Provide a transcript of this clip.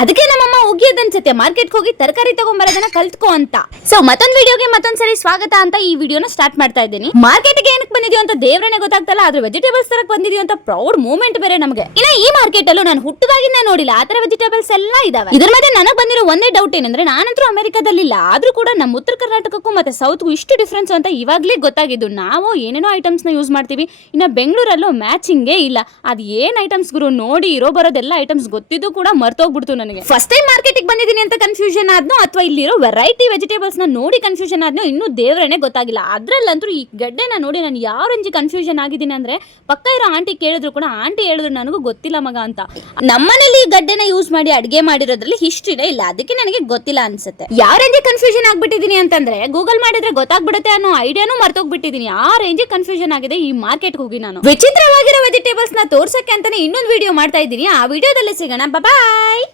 ಅದಕ್ಕೆ ನಮ್ಮಮ್ಮ ಹೋಗಿಯದನ್ಸುತ್ತೆ ಮಾರ್ಕೆಟ್ಗೆ ಹೋಗಿ ತರಕಾರಿ ತಗೊಂಬರೋದನ್ನ ಕಲ್ತ್ಕೋ ಅಂತ. ಸೊ ಮತ್ತೊಂದು ವಿಡಿಯೋಗೆ ಮತ್ತೊಂದ್ಸರಿ ಸ್ವಾಗತ ಅಂತ ಈ ವಿಡಿಯೋನ ಸ್ಟಾರ್ಟ್ ಮಾಡ್ತಾ ಇದ್ದೀನಿ. ಮಾರ್ಕೆಟ್ಗೆ ಏನಕ್ಕೆ ಬಂದಿದ್ಯೋ ಅಂತ ದೇವ್ರನೇ ಗೊತ್ತಾಗ್ತಲ್ಲ, ಆದ್ರೆ ವೆಜಿಟೇಬಲ್ಸ್ ತರಕ್ ಬಂದಿದ್ಯೋ ಅಂತ ಪ್ರೌಡ್ ಮೂಮೆಂಟ್ ಬೇರೆ ನಮಗೆ. ಇನ್ನ ಈ ಮಾರ್ಕೆಟ್ ಅಲ್ಲೂ ನಾನು ಹುಟ್ಟದಾಗಿಂದ ನೋಡಿಲ್ಲ ಆ ತರ ವೆಜಿಟೇಬಲ್ಸ್ ಎಲ್ಲ ಇದಾವೆ. ಇದ್ರ ಮಧ್ಯೆ ನನಗೆ ಬಂದಿರೋ ಒಂದೇ ಡೌಟ್ ಏನಂದ್ರೆ, ನಾನಂತೂ ಅಮೆರಿಕದಲ್ಲಿಲ್ಲ, ಆದ್ರೂ ಕೂಡ ನಮ್ಮ ಉತ್ತರ ಕರ್ನಾಟಕಕ್ಕೂ ಮತ್ತೆ ಸೌತ್ಗೂ ಇಷ್ಟು ಡಿಫ್ರೆನ್ಸ್ ಅಂತ ಇವಾಗ್ಲೇ ಗೊತ್ತಾಗಿದ್ದು. ನಾವು ಏನೇನೋ ಐಟಮ್ಸ್ ನ ಯೂಸ್ ಮಾಡ್ತೀವಿ, ಇನ್ನ ಬೆಂಗಳೂರಲ್ಲೂ ಮ್ಯಾಚಿಂಗೇ ಇಲ್ಲ. ಅದ್ ಏನ್ ಐಟಮ್ಸ್ ಗುರು, ನೋಡಿ ಇರೋ ಬರೋದೆಲ್ಲ ಐಟಮ್ಸ್ ಗೊತ್ತಿದ್ದು ಕೂಡ ಮರ್ತೋಗ್ಬಿಡ್ತು ನನಗೆ. ಫಸ್ಟ್ ಟೈಮ್ ಮಾರ್ಕೆಟಿಗೆ ಬಂದಿದ್ದೀನಿ ಅಂತ ಕನ್ಫ್ಯೂಷನ್ ಆದ್ನೋ ಅಥವಾ ಇಲ್ಲಿರೋ ವೆರೈಟಿ ವೆಜಿಟೇಬಲ್ಸ್ ನ ನೋಡಿ ಕನ್ಫ್ಯೂಷನ್ ಆದ್ನೋ ಇನ್ನೂ ದೇವ್ರನೇ ಗೊತ್ತಾಗಿಲ್ಲ. ಅದ್ರಲ್ಲಂತೂ ಈ ಗಡ್ಡೆನ ನೋಡಿ ನಾನು ಯಾವ ರೇಂಜ್ ಕನ್ಫ್ಯೂಷನ್ ಆಗಿದ್ದೀನಿ ಅಂದ್ರೆ, ಪಕ್ಕ ಇರೋ ಆಂಟಿ ಕೇಳಿದ್ರು ಕೂಡ ಆಂಟಿ ಹೇಳಿದ್ರು ನನಗೂ ಗೊತ್ತಿಲ್ಲ ಮಗ ಅಂತ. ನಮ್ಮನೇಲಿ ಈ ಗಡ್ಡೆನ ಯೂಸ್ ಮಾಡಿ ಅಡಿಗೆ ಮಾಡಿರೋದ್ರಲ್ಲಿ ಹಿಸ್ಟ್ರಿನೇ ಇಲ್ಲ, ಅದಕ್ಕೆ ನನಗೆ ಗೊತ್ತಿಲ್ಲ ಅನ್ಸುತ್ತೆ. ಯಾವ ರೇಂಜ್ ಕನ್ಫ್ಯೂಷನ್ ಆಗ್ಬಿಟ್ಟಿದೀನಿ ಅಂತಂದ್ರೆ, ಗೂಗಲ್ ಮಾಡಿದ್ರೆ ಗೊತ್ತಾಗ್ಬಿಡುತ್ತೆ ಅನ್ನೋ ಐಡಿಯಾನು ಮರ್ತೋಗ್ಬಿಟ್ಟಿದೀನಿ. ಆ ರೇಂಜ್ ಕನ್ಫ್ಯೂಷನ್ ಆಗಿದೆ ಈ ಮಾರ್ಕೆಟ್ ಹೋಗಿ. ನಾನು ವಿಚಿತ್ರವಾಗಿರೋ ವೆಜಿಟೇಬಲ್ಸ್ ನ ತೋರ್ಸಕ್ಕೆ ಅಂತಾನೆ ಇನ್ನೊಂದು ವಿಡಿಯೋ ಮಾಡ್ತಾ ಇದ್ದೀನಿ. ಆ ವಿಡಿಯೋದಲ್ಲಿ ಸಿಗೋಣ. ಬಾಯ್.